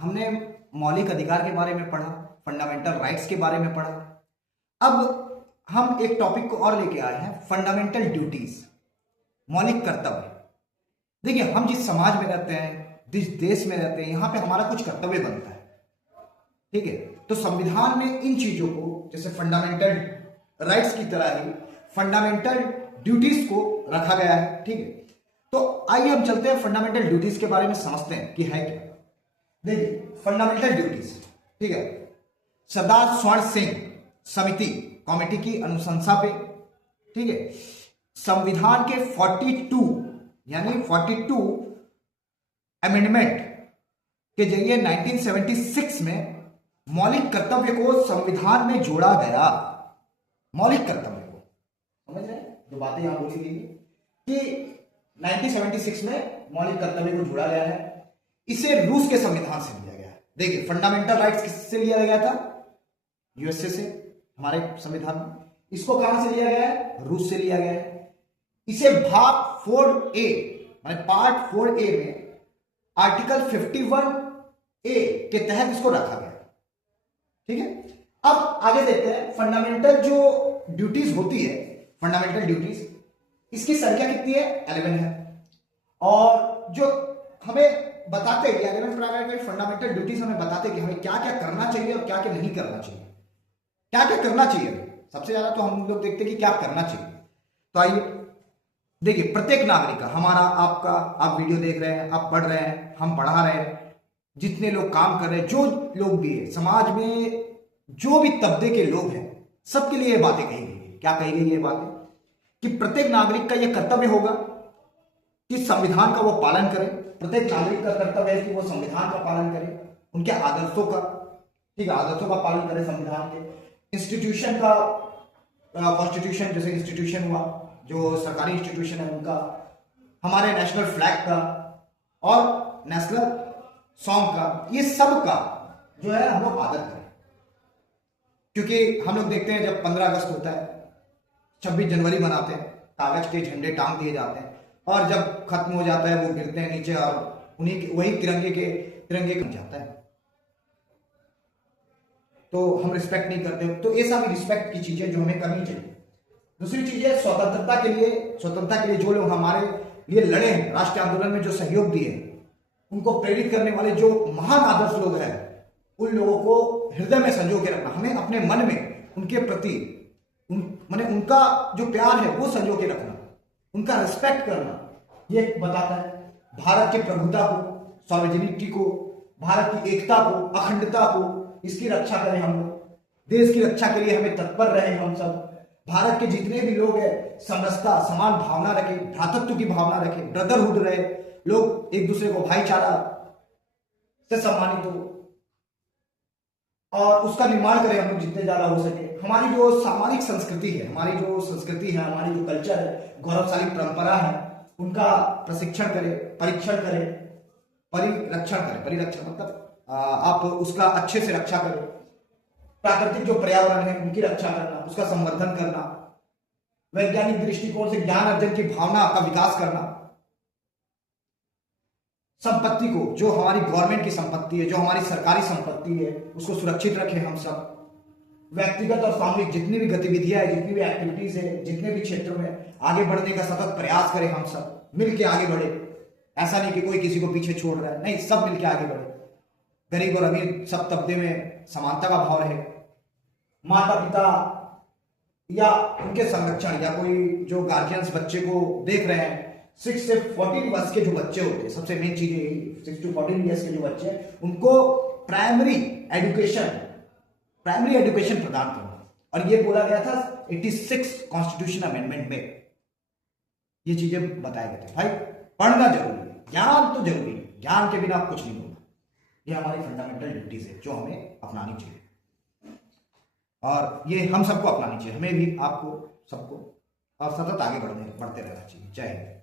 हमने मौलिक अधिकार के बारे में पढ़ा, फंडामेंटल राइट्स के बारे में पढ़ा। अब हम एक टॉपिक को और लेके आए हैं, फंडामेंटल ड्यूटीज, मौलिक कर्तव्य। देखिए, हम जिस समाज में रहते हैं, जिस देश में रहते हैं, यहां पे हमारा कुछ कर्तव्य बनता है, ठीक है। तो संविधान में इन चीजों को, जैसे फंडामेंटल राइट्स की तरह ही फंडामेंटल ड्यूटीज को रखा गया है, ठीक है। तो आइए हम चलते हैं फंडामेंटल ड्यूटीज के बारे में, समझते हैं कि है क्या। देखिए, फंडामेंटल ड्यूटीज, ठीक है, सरदार स्वर्ण सिंह समिति कमेटी की अनुशंसा पे, ठीक है, संविधान के 42 अमेंडमेंट के जरिए 1976 में मौलिक कर्तव्य को संविधान में जोड़ा गया। मौलिक कर्तव्य को समझ रहे हैं, जो बातें यहां बोली गई कि 1976 में मौलिक कर्तव्य को जोड़ा गया है। इसे रूस के संविधान से लिया गया है। देखिए, फंडामेंटल राइट्स किससे लिया गया था? यूएसए से, हमारे संविधान में। इसको कहां से लिया गया है? रूस से लिया गया है। इसे भाग 4A माने पार्ट 4A में आर्टिकल 51A के तहत इसको रखा गया, ठीक है। अब आगे देखते हैं, फंडामेंटल जो ड्यूटीज होती है, फंडामेंटल ड्यूटीज, इसकी संख्या कितनी है? 11 है। और जो हमें बताते हैं, 11 फंडामेंटल ड्यूटीज हमें बताते हैं कि हमें क्या क्या करना चाहिए और क्या क्या नहीं करना चाहिए। क्या क्या करना चाहिए सबसे ज्यादा तो हम लोग देखते हैं कि क्या करना चाहिए। तो आइए देखिए, प्रत्येक नागरिक का, हमारा, आपका, आप वीडियो देख रहे हैं, आप पढ़ रहे हैं, हम पढ़ा रहे हैं, जितने लोग काम कर रहे हैं, जो लोग भी है समाज में, जो भी तबके के लोग हैं, सबके लिए ये बातें कही गई है। क्या कही गई है ये बातें? कि प्रत्येक नागरिक का यह कर्तव्य होगा कि संविधान का वो पालन करे। प्रत्येक नागरिक का कर्तव्य है कि वो संविधान का पालन करे, उनके आदर्शों का, ठीक है, आदर्शों का पालन करे, संविधान के इंस्टीट्यूशन का, कॉन्स्टिट्यूशन जैसे इंस्टीट्यूशन हुआ, जो सरकारी इंस्टीट्यूशन है उनका, हमारे नेशनल फ्लैग का और नेशनल सॉन्ग का, ये सब का जो है हम लोग आदर करें। क्योंकि हम लोग देखते हैं जब 15 अगस्त होता है, 26 जनवरी मनाते हैं, कागज के झंडे टांग दिए जाते हैं, और जब खत्म हो जाता है वो गिरते हैं नीचे और उन्हीं वही तिरंगे बन जाता है, तो हम रिस्पेक्ट नहीं करते। तो ये सारी रिस्पेक्ट की चीजें जो हमें करनी चाहिए। दूसरी चीज है स्वतंत्रता के लिए जो लोग हमारे लिए लड़े हैं, राष्ट्रीय आंदोलन में जो सहयोग दिए, उनको प्रेरित करने वाले जो महान आदर्श लोग हैं, उन लोगों को हृदय में संजो के रखना। हमें अपने मन में उनके प्रति माने उनका जो प्यार है वो संजो के रखना, उनका रिस्पेक्ट करना। ये बताता है भारत के प्रभुता को, सार्वजनिकता को, भारत की एकता को, अखंडता को, इसकी रक्षा करें हम लोग। देश की रक्षा के लिए हमें तत्पर रहे हम सब। भारत के जितने भी लोग हैं, समरसता, समान भावना रखें, भ्रातृत्व की भावना रखें, ब्रदरहुड रहे, लोग एक दूसरे को भाईचारा से सम्मानित हो और उसका निर्माण करें हम लोग जितने ज्यादा हो सके। हमारी जो सामाजिक संस्कृति है, हमारी जो कल्चर है, गौरवशाली परंपरा है, उनका प्रशिक्षण करें, परीक्षण करें, परिरक्षण मतलब आप उसका अच्छे से रक्षा करें। प्राकृतिक जो पर्यावरण है उनकी रक्षा करना, उसका संवर्धन करना, वैज्ञानिक दृष्टिकोण से ज्ञान अर्जन की भावना का विकास करना। संपत्ति को, जो हमारी गवर्नमेंट की संपत्ति है, जो हमारी सरकारी संपत्ति है, उसको सुरक्षित रखें हम सब। व्यक्तिगत और सामूहिक जितनी भी गतिविधियां है, जितनी भी एक्टिविटीज है, जितने भी क्षेत्रों में आगे बढ़ने का सतत प्रयास करें हम सब, मिलकर आगे बढ़े। ऐसा नहीं कि कोई किसी को पीछे छोड़ रहा है, नहीं, सब मिलकर आगे बढ़े। गरीब और अमीर सब तबके में समानता का भाव रहे। माता पिता या उनके संरक्षण, या कोई जो गार्जियंस बच्चे को देख रहे हैं, 6 से 14 वर्ष के जो बच्चे होते हैं, सबसे मेन चीज यही, 6 to 14 ईयर्स के जो बच्चे हैं, उनको प्राइमरी एजुकेशन प्रदान करना। और ये बोला गया था 86 कॉन्स्टिट्यूशन अमेंडमेंट में, ये चीजें बताए गए थे। भाई, पढ़ना जरूरी है, ज्ञान तो जरूरी है, ज्ञान के बिना आप कुछ नहीं होगा। ये हमारी फंडामेंटल ड्यूटीज है जो हमें अपनानी चाहिए, और ये हम सबको अपनानी चाहिए, हमें भी, आपको, सबको, और सतत आगे बढ़ते रहना चाहिए। जय हिंद।